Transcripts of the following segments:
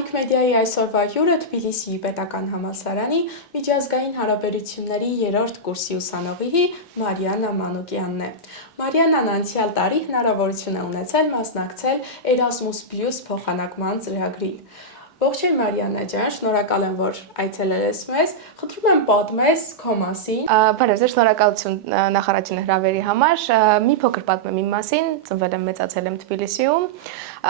Արիկ մեդիայի այսօրվա հյուրը Թբիլիսիի պետական համալսարանի միջազգային հարաբերությունների 3-րդ կուրսի ուսանողի Մարիաննա Մանուկյանն է։ Մարիաննան անցյալ տարի հնարավորություն է ունեցել մասնակցել Erasmus+ փոխանակման ծրագրին։ Ողջույն Մարիաննա ջան, շնորհակալ եմ, որ այցելել ես մեզ։ Խնդրում եմ պատմես քո մասին։ Բարև ձեզ, շնորհակալություն նախարարին հրավերի համար։ Մի փոքր պատմեմ իմ մասին, ծնվել եմ, մեծացել եմ Թբիլիսիում,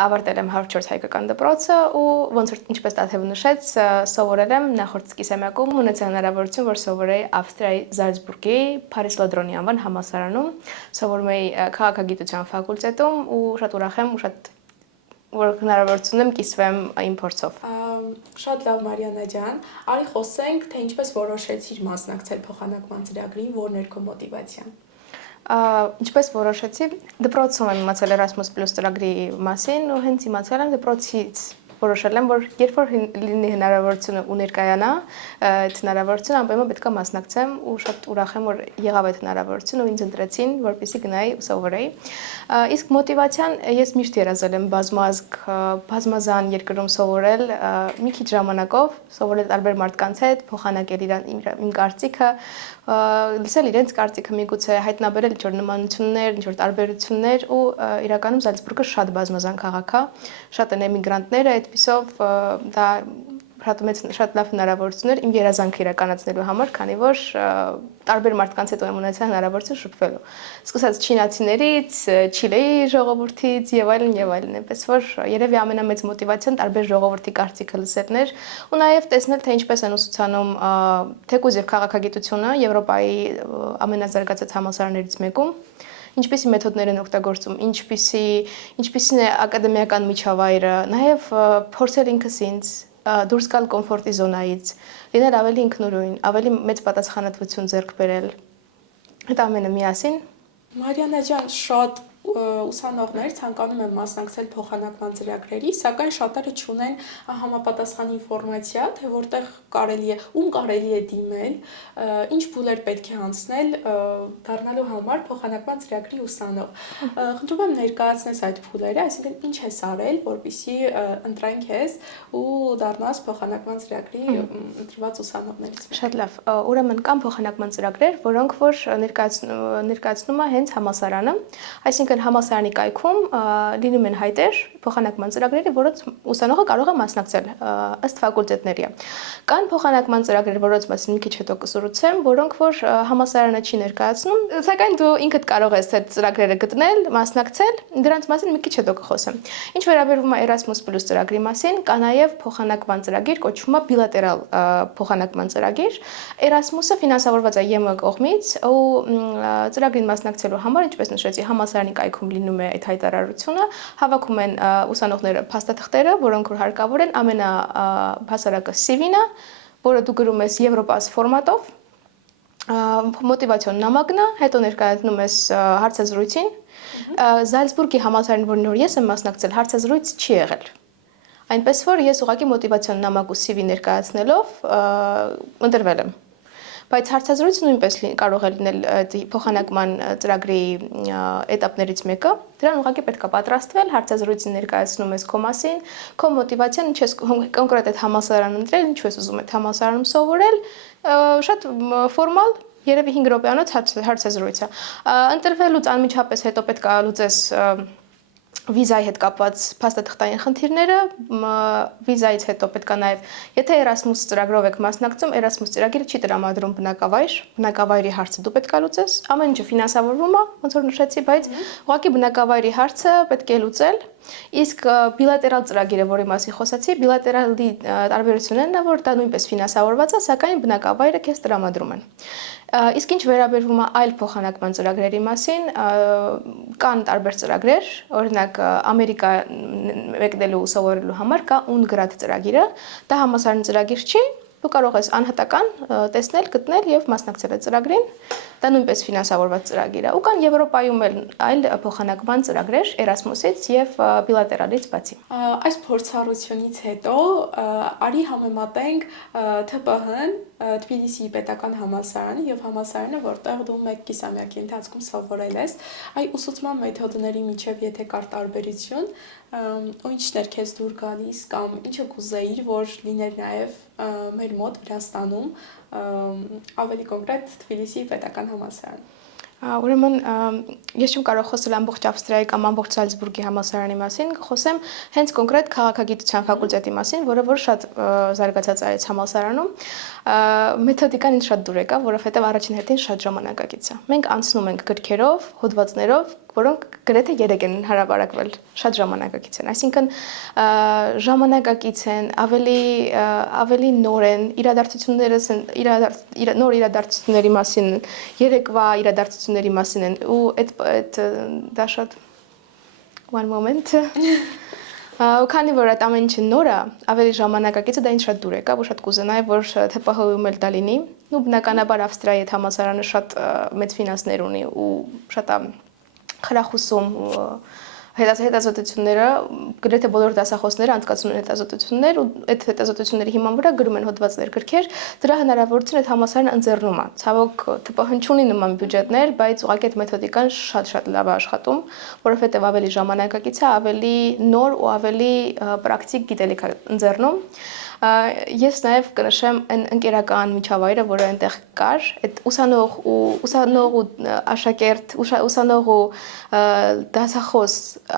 ավարտել եմ 104 հայկական դպրոցը ու ոնց որ ինչպես Տաթևը նշեց, սովորել եմ նախորդ սկիզբում, ունեցա հնարավորություն, որ սովորեի Ավստրիայի Զալցբուրգի Փարիզ Լոդրոնի անվան համալսարանում, սովորում էի քաղաքագիտության ֆակուլտետում ու շատ ուրախ եմ ու շատ որ հնարավորություն եմ կիսվեմ իմ փորձով։ Շատ լավ Մարիաննա ջան, արի խոսենք, թե ինչպես որոշեցիր մասնակցել փոխանակման ծրագրին, որն էր քո մոտիվացիան։ Ինչպես որոշեցի, դպրոցում եմ իմացել Erasmus+ ծրագրի մասին ու հենց իմացել եմ դպրոցից որոշել եմ, որ երբ որ լինի հնարավորությունը ու ներկայանա, այդ հնարավորությունը անպայման պետք է մասնակցեմ ու շատ ուրախ եմ, որ եղավ այդ հնարավորությունը ու ինձ ընտրեցին, որպեսզի գնայի ու սովորեի։ Իսկ մոտիվացիան ես միշտ երազել եմ բազմազգ, բազմազան երկրում սովորել, մի քիչ ժամանակով սովորել տարբեր մարդկանց հետ, փոխանակել իմ կարծիքը, լսել իրենց կարծիքը, միգուցե հայտնաբերել ինչ-որ նմանություններ, ինչ-որ տարբերություններ ու իրականում Զալցբուրգը շատ բազմազան քաղաք է, շատ են էմիգրանտները, այդպիսով դա շատ լավ հնարավորություն էր իմ երազանքը իրականացնելու համար, քանի որ տարբեր մարդկանց հետ ունեցա հնարավորություն շփվելու։ Սկսած չինացիներից, Չիլեի ժողովրդից եւ այլն, այնպես որ երևի ամենամեծ մոտիվացիան տարբեր ժողովրդի կարծիքը լսելն էր ու նաեւ տեսնել թե ինչպես են ուսուցանում թեկուզ եւ քաղաքագիտությունը Եվրոպայի ամենազարգացած համալսարաններից մեկում, ինչպիսի մեթոդներ են օգտագործում, ինչպիսին է ակադեմիական միջավայրը, նաեւ փորձել ինքս ինձ դուրս գալ կոմֆորտի զոնայից, լինել ավելի ինքնուրույն, ավելի մեծ պատասխանատվություն ձեռք բերել։ Այդ ամենը միասին։ Մարիաննա ջան, շատ ուսանողներ ցանկանում են մասնակցել փոխանակման ծրագրերի, սակայն շատերը չունեն համապատասխան ինֆորմացիա, թե որտեղ կարելի է, ում կարելի է դիմել, ինչ փուլեր պետք է անցնել դառնալու համար փոխանակման ծրագրի ուսանող։ Խնդրում եմ ներկայացնես այդ փուլերը, այսինքն ինչ ես արել, որպեսզի ընտրեն քեզ ու դառնաս փոխանակման ծրագրի ընտրված ուսանողներից մեկը։ Շատ լավ։ Ուրեմն կան փոխանակման ծրագրեր, որոնք որ ներկայացնում է հենց համալսարանը, այսինքն համալսարանի կայքում լինում են հայտեր փոխանակման ծրագրերի, որոնց ուսանողը կարող է մասնակցել ըստ ֆակուլտետների։ Կան փոխանակման ծրագրեր, որոնց մասին մի քիչ հետո կսորացեմ, որոնք որ համալսարանը չի ներկայացնում, սակայն դու ինքդ կարող ես այդ ծրագրերը գտնել, մասնակցել, դրանց մասին մի քիչ հետո կխոսեմ։ Ինչ վերաբերում է Erasmus+ ծրագրի մասին, կա նաև փոխանակման ծրագիր, կոչվում է բիլատերալ փոխանակման ծրագիր։ Erasmus-ը ֆինանսավորված է ԵՄ կողմից ու ծրագրին մասնակցելու համար, ինչպես նշեցի, համալսարանի կայքում լինում է այդ հայտարարությունը, հավաքում են ուսանողները փաստաթղթերը, որոնք որ հարկավոր են, ամենաբասարակը CV-ն է, որը դու գրում ես Եվրոպաս ֆորմատով, մոտիվացիոն նամակն է, հետո ներկայացնում ես հարցազրույցին։ Զալցբուրգի համալսարանի, որին որ ես եմ մասնակցել, հարցազրույց չի եղել։ Այնպես որ ես ուղղակի մոտիվացիոն նամակ ու CV ներկայացնելով ընտրվել եմ։ Բայց հարցազրույցը նույնպես կարող է լինել փոխանակման ծրագրի էտապներից մեկը։ Դրան ուղղակի պետք է պատրաստվել, հարցազրույցին ներկայացնում ես քո մասին, քո մոտիվացիան, ինչ ես կոնկրետ այդ համալսարանը ընտրել, ինչու ես ուզում այդ համալսարանում սովորել, շատ ֆորմալ, երևի 5 րոպեանոց հարցազրույց է։ Ընտրվելուց անմիջապես հետո պետք է լուծես վիզայի հետ կապված փաստաթղթային խնդիրները, վիզայից հետո պետք է նաև, եթե Erasmus ծրագրով եք մասնակցում, Erasmus ծրագիրը չի տրամադրում բնակավայր, բնակավայրի հարցը դու պետք է լուծես, ամեն ինչը ֆինանսավորվում է, ոնց որ նշեցի, բայց ուղղակի բնակավայրի հարցը պետք է լուծել։ Իսկ բիլատերալ ծրագիրը, որի մասին խոսացի, բիլատերալի տարբերությունն է, որ դա նույնպես ֆինանսավորված է, սակայն բնակավայրը քեզ տրամադրում են։ Իսկ ինչ վերաբերվում է այլ փոխանակման ծրագրերի մասին, կան տարբեր ծրագրեր, օրինակ Ամերիկա մեկնելու ու սովորելու համար կա UNGRAD ծրագիրը, դա համալսարանի ծրագիր չի, դու կարող ես անհատական տեսնել, գտնել եւ մասնակցել այդ ծրագրին։ դա նույնպես ֆինանսավորված ծրագիր է։ Ու կան Եվրոպայում էլ այլ փոխանակման ծրագրեր Erasmus-ից եւ բիլատերալից բացի։ Այս փորձառությունից հետո արի համեմատենք ԹՊՀ-ն, Թբիլիսիի պետական համալսարանը եւ համալսարանը, որտեղ դու 1 կիսամյակի ընթացքում սովորել ես, այ ուսուցման մեթոդների միջև եթե կար տարբերություն, ու ինչն էր քեզ դուր գալիս կամ ինչը կուզեիր, որ լիներ նաեւ մեր մոտ Վրաստանում, ավելի կոնկրետ Թբիլիսիի պետական համալսարանը։ Ուրեմն ես չեմ կարող խոսել ամբողջ Ավստրիայի կամ ամբողջ Զալցբուրգի համալսարանի մասին, խոսեմ հենց կոնկրետ քաղաքագիտության ֆակուլտետի մասին, որը որ շատ զարգացած է այս համալսարանում։ Մեթոդիկան ինձ շատ դուր եկավ, որովհետև առաջին հերթին շատ ժամանակակից է։ Մենք անցնում ենք գրքերով, հոդվածներով, որոնք գրեթե 3 են հարաբերակվել, շատ ժամանակակից են, այսինքն ժամանակակից են, ավելի նոր են, նոր իրադարձությունների մասին, երեկվա իրադարձությունների մասին են, ու այդ դա շատ one moment ու քանի որ այդ ամեն ինչը նոր է, ավելի ժամանակակից է, դա ինձ շատ դուր եկավ ու շատ կուզենայի, որ ԹՊՀ-ում էլ դա լինի, ու բնականաբար Ավստրիայի այդ համալսարանը շատ մեծ ֆինանսներ ունի ու շատ խրախուսում հետազոտությունները, գրեթե բոլոր դասախոսները անցկացնում են հետազոտություններ ու այդ հետազոտությունների հիման վրա գրում են հոդվածներ, գրքեր, դրա հնարավորությունը այդ համալսարանը ընձեռնում է։ Ցավոք ԹՊՀ-ն չունի նման բյուջետներ, բայց ուղղակի այդ մեթոդիկան շատ լավ է աշխատում, որովհետև ավելի ժամանակակից է, ավելի նոր ու ավելի պրակտիկ գիտելիք է ընձեռնում։ Ես նաև կնշեմ այն ընկերական միջավայրը, որը այնտեղ կար, այդ ուսանող ու աշակերտ, ուսանող ու դասախոս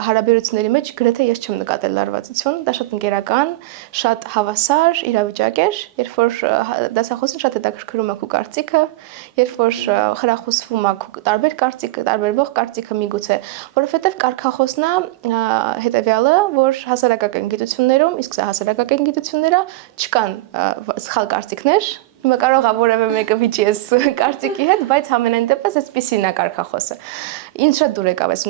հարաբերությունների մեջ գրեթե ես չեմ նկատել լարվածություն, դա շատ ընկերական, շատ հավասար իրավիճակ էր, երբ որ դասախոսին շատ հետաքրքրում է քո կարծիքը, երբ որ խրախուսվում է քո տարբեր կարծիքը, տարբերվող կարծիքը միգուցե, որովհետև կարգախոսն է հետևյալը, որ հասարակական գիտություններում, իսկ սա հասարակական գիտությունները չկան սխալ կարծիքներ, հիմա կարող է որևէ մեկը վիճի այս կարծիքի հետ, բայց համենայն դեպս այսպիսին է կարգախոսը։ Ինձ շատ դուր եկավ այս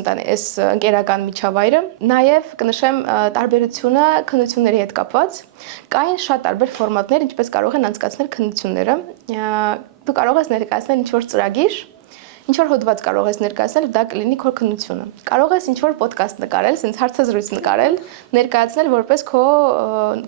ընկերական միջավայրը, նաև կնշեմ տարբերությունը քննությունների հետ կապված, կային շատ տարբեր ֆորմատներ, ինչպես կարող են անցկացնել քննությունները, դու կարող ես ներկայացնել ինչ-որ ծրագիր, ինչ-որ հոդված կարող ես ներկայացնել, դա կլինի քո քննությունը։ Կարող ես ինչ-որ ոդկաստ նկարել, sense հարցազրույց նկարել, ներկայացնել որպես քո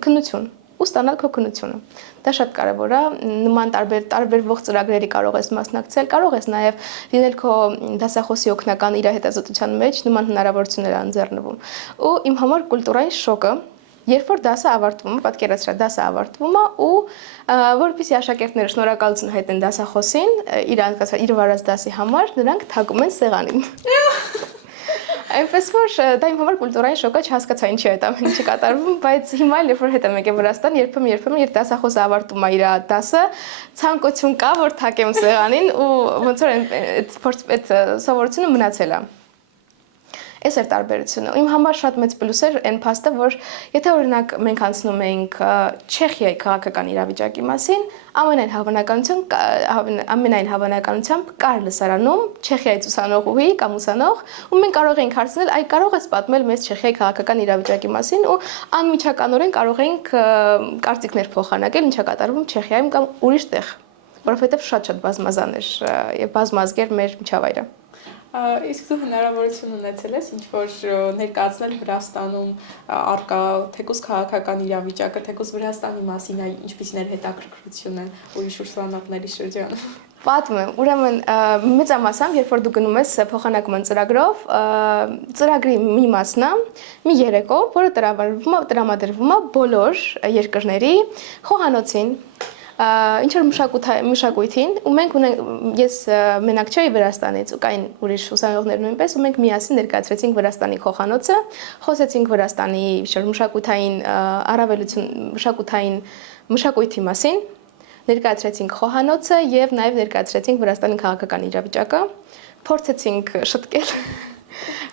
քննություն ու ստանալ քո քննությունը։ Դա շատ կարևոր է, նման տարբերվող ծրագրերի կարող ես մասնակցել, կարող ես նաև լինել քո դասախոսի օգնական իր հետազոտության մեջ, նման հնարավորություններ անձեռնվում։ Ու իմ համար կուլտուրային շոկը, երբ որ դասը ավարտվում է, պատկերացրա դասը ավարտվում է ու որպեսզի աշակերտները շնորհակալություն հայտնեն դասախոսին իր վարած դասի համար, նրանք թակում են սեղանին։ Այնպես որ դա իմ համար կուլտուրային շոկ է, չհասկացա ինչի է այդ ամեն ինչը կատարվում, բայց հիմա էլ երբ որ հետ եմ եկել Վրաստան, երբեմն երբ դասախոսը ավարտում է իր դասը, ցանկություն կա, որ թակեմ սեղանին ու ոնց որ այդ սովորությունը մնացել է։ Այս էր տարբերությունը։ Իմ համար շատ մեծ պլյուս էր այն փաստը, որ եթե օրինակ մենք անցնում էինք Չեխիայի քաղաքական իրավիճակի մասին, ամենայն հավանականությամբ կար լսարանում Չեխիայից ուսանողուհի կամ ուսանող, ու մենք կարող էինք հարցնել, այ կարող ես պատմել մեզ Չեխիայի քաղաքական իրավիճակի մասին ու անմիջականորեն կարող էինք կարծիքներ փոխանակել, ինչա կատարվում Չեխիայում կամ ուրիշ տեղ, որովհետև շատ բազմազան էր եւ բազմազգեր մեր միջավայրը։ Իսկ դու հնարավորություն ունեցել ես ինչ-որ ներկայացնել Վրաստանում արկա թեկուզ քաղաքական իրավիճակը, թեկուզ Վրաստանի մասին, այ ինչպիսին էր հետաքրքրությունը ուրիշ ուսանողների շրջանում։ Պատմեմ, ուրեմն մեծամասամբ, երբ որ դու գնում ես փոխանակման ծրագրով, ծրագրի մի մասն է, մի երեկո, որը տրամադրվում է բոլոր երկրների խոհանոցին, ինչ-որ մշակույթին, ու ես մենակ չէի Վրաստանից, ու կային ուրիշ ուսանողներ նույնպես, ու մենք միասին ներկայացրեցինք Վրաստանի խոհանոցը, խոսեցինք Վրաստանի մշակույթի մասին, ներկայացրեցինք խոհանոցը եւ նաեւ ներկայացրեցինք Վրաստանի քաղաքական իրավիճակը, փորձեցինք շտկել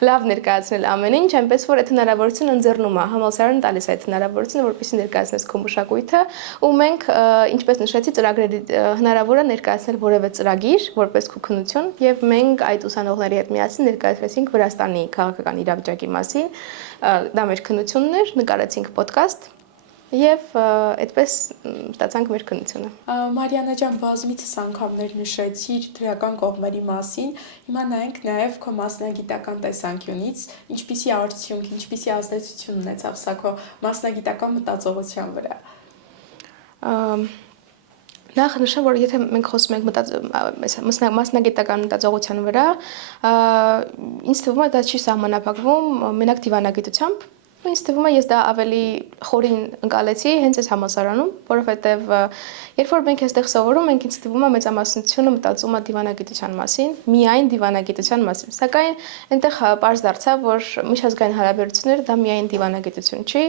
լավ ներկայացնել ամեն ինչ, այնպես որ այդ հնարավորությունը ընձեռնում է, համալսարանը տալիս է այդ հնարավորությունը, որպեսզի ներկայացնես քո մշակույթը, ու մենք, ինչպես նշեցի, ծրագրերի հնարավոր է ներկայացնել որևէ ծրագիր, որպես քո քննություն, եւ մենք այդ ուսանողների հետ միասին ներկայացրեցինք Վրաստանի քաղաքական իրավիճակի մասին, դա մեր քննությունն էր, նկարեցինք ոդկաստ, Եվ այդպես ստացանք մեր քննությունը։ Մարիանա ջան, բազմիցս անգամներ նշեցիր դրական կողմերի մասին, հիմա նայենք նաև քո մասնագիտական տեսանկյունից, ինչպիսի արդյունք, ինչպիսի ազդեցություն ունեցավ սա քո մասնագիտական մտածողության վրա։ Նախ նշեմ, որ եթե մենք խոսում ենք մասնագիտական մտածողության վրա, ինձ թվում է դա չի սահմանափակվում մենակ դիվանագիտությամբ, ինձ թվում է ես դա ավելի խորին ընկալեցի հենց այս համալսարանում, որովհետև երբ որ մենք այստեղ սովորում ենք, ինձ թվում է մեծամասնությունը մտածում է դիվանագիտության մասին, միայն դիվանագիտության մասին։ Սակայն այնտեղ պարզ դարձավ, որ միջազգային հարաբերությունները դա միայն դիվանագիտություն չի,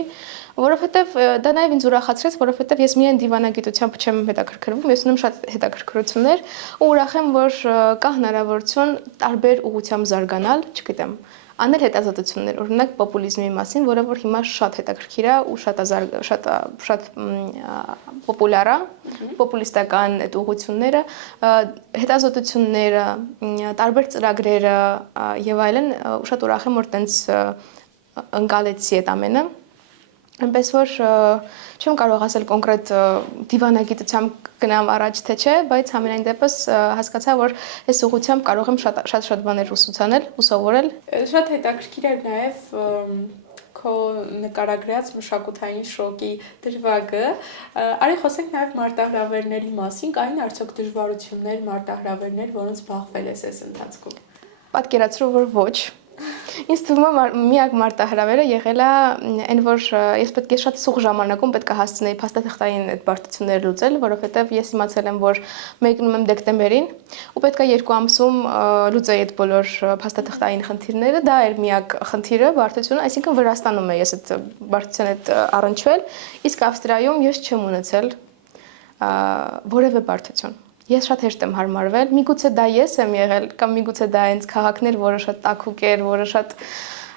որովհետև դա նաև ինձ ուրախացրեց, որովհետև ես միայն դիվանագիտությամբ չեմ հետաքրքրվում, ես ունեմ շատ հետաքրքրություններ ու ուրախ եմ, որ կա հնարավորություն տարբեր ուղղությամբ զարգանալ, չգիտեմ, անել հետազոտություններ, օրինակ պոպուլիզմի մասին, որը որ հիմա շատ հետաքրքիր է ու շատ պոպուլյար է, պոպուլիստական այդ ուղղությունները, հետազոտությունները, տարբեր ծրագրերը եւ այլն, շատ ուրախ եմ, որ տենց ընկալեցի այդ ամենը։ Այնպես որ չեմ կարող ասել կոնկրետ դիվանագիտությամբ գնամ առաջ թե չէ, բայց համենայն դեպս հասկացա, որ այս ուղղությամբ կարող եմ շատ բաներ ուսուցանել ու սովորել։ Շատ հետաքրքիր էր նաև քո նկարագրած մշակութային շոկի դրվագը։ Արի խոսենք նաև մարտահրավերների մասին, կային արդյոք դժվարություններ, մարտահրավերներ, որոնց զբաղվել ես այս ընթացքում։ Պատկերացրու, որ ոչ։ Ինձ թվում է միակ մարտահրավերը եղել է այն, որ ես պետք է շատ սուղ ժամանակում պետք է հասցնեի փաստաթղթային այդ բարդությունները լուծել, որովհետև ես իմացել եմ, որ մեկնում եմ դեկտեմբերին ու պետք է 2 ամսում լուծեի այդ բոլոր փաստաթղթային խնդիրները, դա էր միակ խնդիրը, բարդությունը, այսինքն Վրաստանում է ես այդ բարդության հետ առնչվել, իսկ Ավստրիայում ես չեմ ունեցել որևէ բարդություն։ Ես շատ հեշտ եմ հարմարվել, միգուցե դա ես եմ եղել, կամ միգուցե դա այնց քաղաքներ, որը շատ տաքուկ էր, որը շատ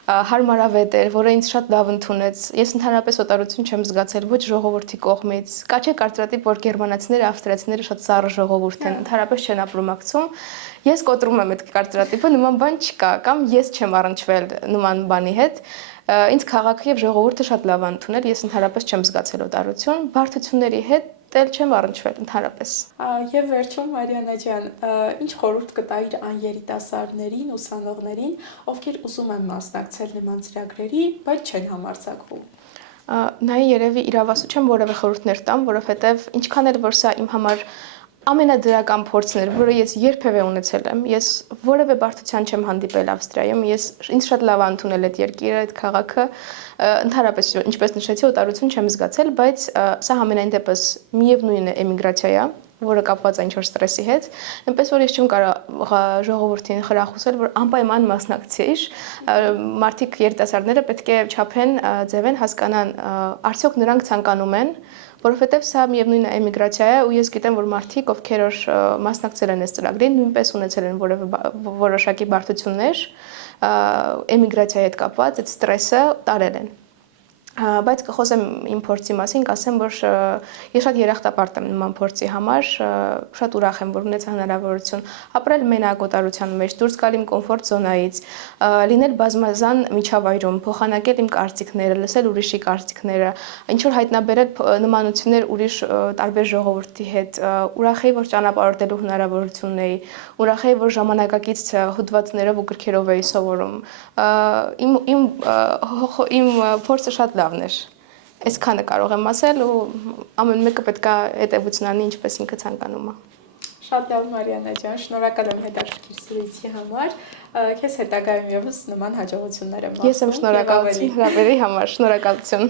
հարմարավետ էր, որը ինձ շատ լավ ընդունեց։ Ես ընդհանրապես օտարություն չեմ զգացել ոչ ժողովրդի կողմից։ Կա չէ կարծրատիպ, որ գերմանացիները, ավստրիացիները շատ սառը ժողովուրդ են, ընդհանրապես չեն ապրումակցում։ Ես կոտրում եմ այդ կարծրատիպը, նման բան չկա, կամ ես չեմ առնչվել նման բանի հետ։ Ինձ քաղաքը եւ ժողովուրդը շատ լավ են ընդունել, ես ընդհանրապես չեմ զգացել օտարություն, բարդությունների հետ դել չեմ առնչվել ընդհանրապես։ Եվ վերջում Մարիանա ջան, ինչ խորհուրդ կտայիր այն երիտասարդներին, ուսանողներին, ովքեր ուզում են մասնակցել նման ծրագրերի, բայց չեն համարձակվում։ Նայ երևի իրավասու չեմ որևէ խորհուրդներ տամ, որովհետև ինչքան էլ որ սա իմ համար ամենադրական փորձն էր, որը ես երբևէ ունեցել եմ, ես որևէ բարդության չեմ հանդիպել Ավստրիայում, ինձ շատ լավ ընդունել այդ երկիրը, այդ քաղաքը, ընդհանրապես ինչպես նշեցի, օտարություն չեմ զգացել, բայց սա համենայն դեպս միևնույն է էմիգրացիա է, որը կապված է ինչ-որ ստրեսի հետ, այնպես որ ես չեմ կարող ժողովրդին խրախուսել, որ անպայման մասնակցեիշ, մարդիկ երիտասարդները պետք է չափեն, ձևեն, հասկանան, արդյոք նրանք ցանկանում են, որովհետև սա միևնույն է էմիգրացիա է ու ես գիտեմ, որ մարդիկ, ովքեր մասնակցել են այս ծրագրին, նույնպես ունեցել են որոշակի բարդություններ, էմիգրացիայի հետ կապված, այդ ստրեսը տարել են։ Բայց կխոսեմ իմ փորձի մասին, կասեմ, որ ես շատ երախտապարտ եմ նման փորձի համար, շատ ուրախ եմ, որ ունեցա հնարավորություն ապրել մենակ օտարության մեջ, դուրս գալ իմ կոմֆորտ զոնայից, լինել բազմազան միջավայրում, փոխանակել իմ կարծիքները, լսել ուրիշի կարծիքները, ինչ որ հայտնաբերել նմանություններ ուրիշ տարբեր ժողովրդի հետ, ուրախ էի, որ ճանապարհորդելու հնարավորություն ունեի, ուրախ էի, որ ժամանակակից հոդվածներով ու գրքերով էի սովորում։ Իմ փորձը շատ լավն էր։ Այսքանը կարող եմ ասել ու ամեն մեկը պետք է հետևություն անի, ինչպես ինքը ցանկանում է։ Շատ լավ Մարիանա ջան, շնորհակալ եմ հետաքրքիր զրույցի համար։ Քեզ հետագայում եւս նման հաջողություններ եմ մաղթում։ Ես եմ շնորհակալություն հրավերի համար, շնորհակալություն։